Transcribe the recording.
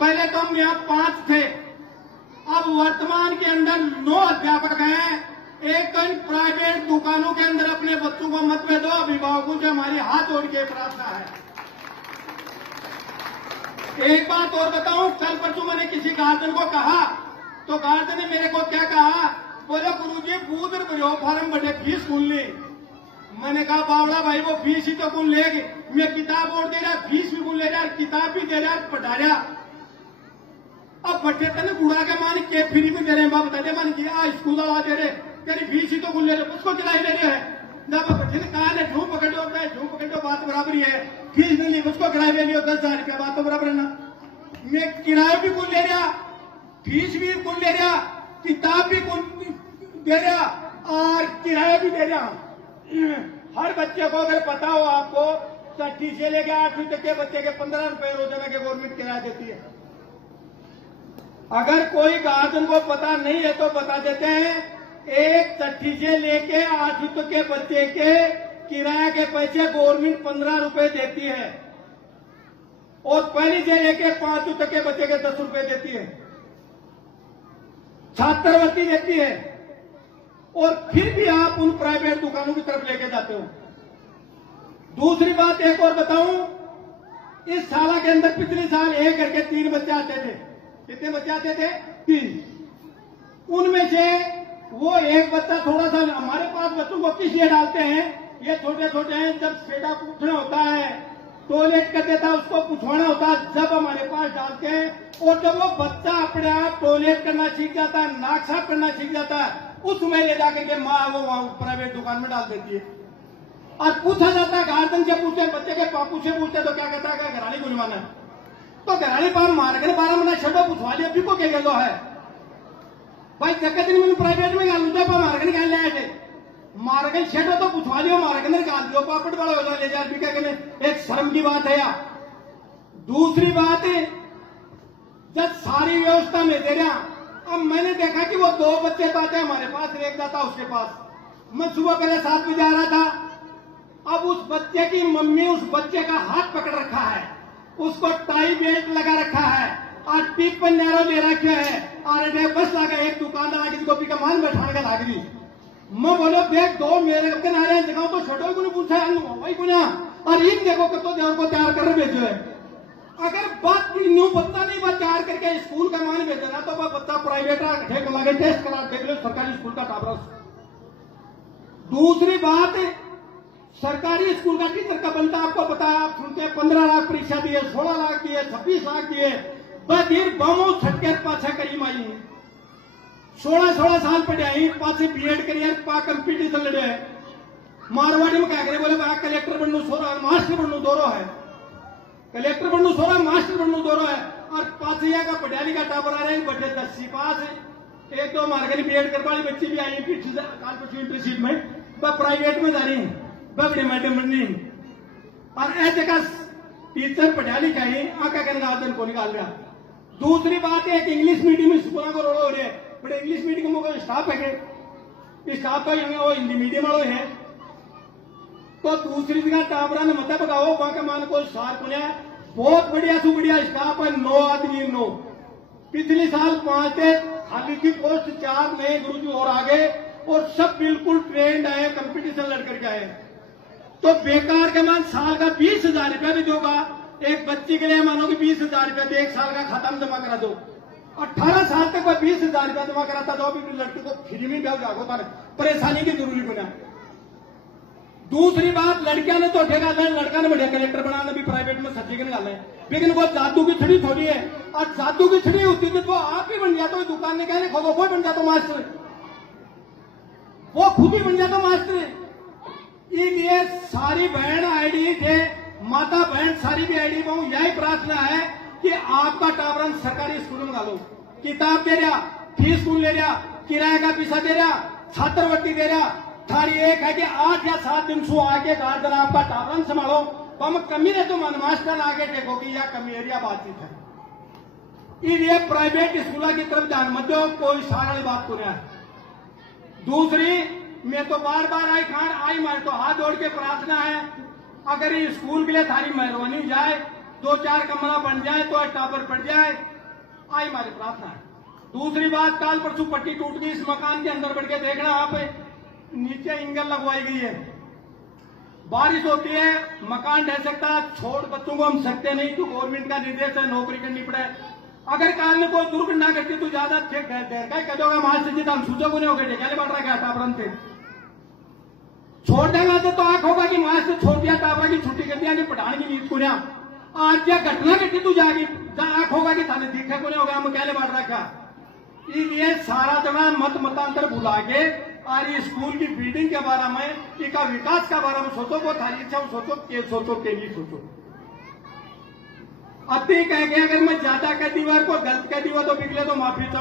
पहले तो हम यहाँ 5 थे, अब वर्तमान के अंदर 9 अध्यापक हैं। एक तो इन प्राइवेट दुकानों के अंदर अपने बच्चों को मत भेजो। अभिभावकों से हमारी हाथ जोड़ के प्रार्थना है। एक बात और बताऊं, कल परसों मैंने किसी गार्जियन को कहा तो गार्जियन ने मेरे को क्या कहा, बोले गुरुजी बूदर भरो फार्म बड़े फीस कौन ली। मैंने कहा बावड़ा भाई वो फीस ही तो कौन लेगी, मैं किताब और दे रहा, फीस भी कौन ले रहा, किताब भी दे रहा, पढ़ा रहा। अब बच्चे तने बुढ़ा के मान के फ्री में दे रहे हैं, बाप बता दे मान की स्कूल वाला दे रहे, तेरी फीस ही तो कौन ले रहे, उसको किराए ले रहे हैं। जब बच्चे ने कहा है झूम पकड़ो बात बराबर ही है, फीस नहीं ली उसको किराए ले लियो 10,000 रुपया, बात तो बराबर है ना। मैं किराया भी कौन ले रहा, फीस भी कौन ले रहा, किताब भी कौन दे रहा और किराया भी दे रहा। हर बच्चे को अगर पता हो आपको, 6ठी से लेकर 8वीं तक के बच्चे के 15 रुपए रोजाना के गवर्नमेंट किराया देती है। अगर कोई गार्जियन को पता नहीं है तो बता देते हैं, एक 6ठी से लेके 8वीं तक के बच्चे के किराया के पैसे गवर्नमेंट 15 रुपए देती है और पहली से लेके 5वीं तक के बच्चे के 10 रुपए देती है, छात्रवृत्ति देती है। और फिर भी आप उन प्राइवेट दुकानों की तरफ लेके जाते हो। दूसरी बात एक और बताऊं, इस साल के अंदर पिछले साल एक करके 3 बच्चे आते थे। कितने बच्चे आते थे? 3। उनमें से वो एक बच्चा थोड़ा सा, हमारे पास बच्चों को किस लिए डालते हैं, ये छोटे छोटे हैं, जब सेटा पूछना होता है, टॉयलेट कर देता है, उसको पूछवाना होता है, जब हमारे पास डालते हैं। और जब वो बच्चा अपने आप टॉयलेट करना सीख जाता है, नाक साफ करना सीख जाता है, उसमें ले जाकर के माँ वो वहां प्राइवेट दुकान में डाल देती है। और पूछा जाता है, गार्जियन से पूछते, बच्चे के पापू से पूछते तो क्या कहता है, घरानी को निभाना है तो घरानी पार मार कर 12 महीना शब्द पूछवा लिया, अभी को क्या गलो है भाई, जगह दिन में प्राइवेट में गाल दूसरा मार निकाल ले आए थे, मार के शेडो तो पूछवा लियो, मार के निकाल दियो, पापड़ बड़ा हो ले जा, क्या कहने, एक शर्म की बात है यार। दूसरी बात है, जब सारी व्यवस्था में दे रहा, अब मैंने देखा कि वो 2 बच्चे पाते हमारे पास, एक दाता उसके पास, मैं सुबह पहले 7 बजे आ रहा था। अब उस बच्चे की मम्मी उस बच्चे का हाथ पकड़ रखा है, उसको टाई बेल्ट लगा रखा है और टीप पर नैरो ले रखे है और बस लगा एक दुकानदार आगे कॉपी का मान बैठाने का लाग रही। मैं बोलो देख 2 मेरे अपने नारे जगह तो छोटो को पूछा वही कुना और इन देखो तो देव को तैयार कर भेजो है। अगर बात न्यू बच्चा नहीं बात तैयार करके स्कूल का मान भेजना तो बच्चा प्राइवेट लगे टेस्ट करा देख लो सरकारी स्कूल का टाबरस। दूसरी बात, सरकारी स्कूल का टीचर का बनता आपको पता है, आप सुनते हैं 15 लाख परीक्षा दिए, 16 लाख दिए, 26 लाख दिए, बदीर बमो छटके पाछा करी माई 16 साल पढ़ाई, पाछे बीएड करिए, पा कंपटीशन लड़े है। मारवाड़ी में क्या करे, बोले भाई कलेक्टर बनू सोरा मास्टर बनू दोरो है, कलेक्टर बनू सोरा मास्टर बनू दोरो है। और पाछिया का पटियाली का टाबर आ रहे हैं, बड़े 10 पास एक तो मारगरी बीएड कर वाली बच्ची भी आई इंटर्नशिप में, वह प्राइवेट में जा रही है, बड़ी मैडम बननी और ऐसे का टीचर पटियाली का ही आका कहने आदन को निकाल रहा। दूसरी बात है कि इंग्लिश मीडियम स्कूलों को रोड़ो हो रहे हैं, बड़े इंग्लिश मीडियम का स्टाफ है, स्टाफ तो वो हिंदी मीडियम वालों है। तो दूसरी जगह टाबरा ने मत पकाओ वहां का मान को सार को बहुत बढ़िया सु बढ़िया स्टाफ है, 9 आदमी 9। पिछले साल 5 थे, खाली की पोस्ट 4 नए गुरुजी और आगे और सब बिल्कुल ट्रेंड आए, कंपटीशन लड़ करके आए। तो बेकार के मान साल का 20,000 रुपया भी दोगा एक बच्ची के लिए, मानो कि 20,000 रुपया तो 1 साल का खाता में जमा करा दो, 18 साल तक 20,000 रुपया जमा कराता दो, अभी लड़की को फ्री में ब्याह जागो, परेशानी की जरूरी बना। दूसरी बात, लड़कियां ने तो ठेका लड़का ने बढ़िया कलेक्टर बनाना भी प्राइवेट में सर्टिफिकेट निकाले, लेकिन वो जादू की छड़ी थोड़ी है, और जादू की छड़ी होती थी तो आप ही बन जाते, दुकान ने कहने खोलो वो बन जाता मास्टर, वो खुद ही बन जाता मास्टर। ये सारी बहन आईडी थे, माता बहन सारी भी आईडी पाऊं, यही प्रार्थना है कि आपका टाबरन सरकारी स्कूल में डालो, किताब दे रहा, फीस स्कूल ले रहा, किराए का पैसा दे रहा, छात्रवृत्ति दे रहा। थारी एक है कि 8 या 7 दिन सो आके गार्जियन आपका टाबरन संभालो, हम कमी ने तो मन मास्टर आगे टेकोगी या कमी एरिया बातचीत है। ये प्राइवेट स्कूलों की तरफ ध्यान मत दो, कोई सारी बात को रहा है। दूसरी, मैं तो बार बार आई मारे तो हाथ जोड़ के प्रार्थना है, अगर ये स्कूल के लिए थारी मेहरबानी जाए 2-4 कमरा बन जाए तो टावर पड़ जाए, आई हमारी प्रार्थना है। दूसरी बात, काल परसों पट्टी टूट गई, इस मकान के अंदर बढ़ के देखना आप, नीचे इंगल लगवाई गई है। बारिश होती है, मकान ढह सकता है, छोड़ बच्चों को हम सकते नहीं, तो गवर्नमेंट का निर्देश है नौकरी करनी पड़े। अगर काल में कोई दुर्घटना घटती तो ज्यादा देर का कह दोगे वहां से जितना हम सूचो नहीं होगा, ढेकाले बढ़ रहा है टावरन से छोड़ देगा तो आंख होगा कि वहां से छोड़ दिया, टावर की छुट्टी कर दिया, पढ़ाने की नीत को आज क्या घटना घटी तू जागी आंख होगा कि थाने दिखे को नहीं होगा, हम कहले बढ़ रखा। इसलिए सारा जना मतांतर भुला के और ये स्कूल की बिल्डिंग के बारे में, इसका विकास के बारे में सोचो, वो थारी इच्छा सोचो के नहीं सोचो। अब भी कह गए, अगर मैं ज्यादा कह दी को गलत कह दी तो पिघले तो माफी चाहूं।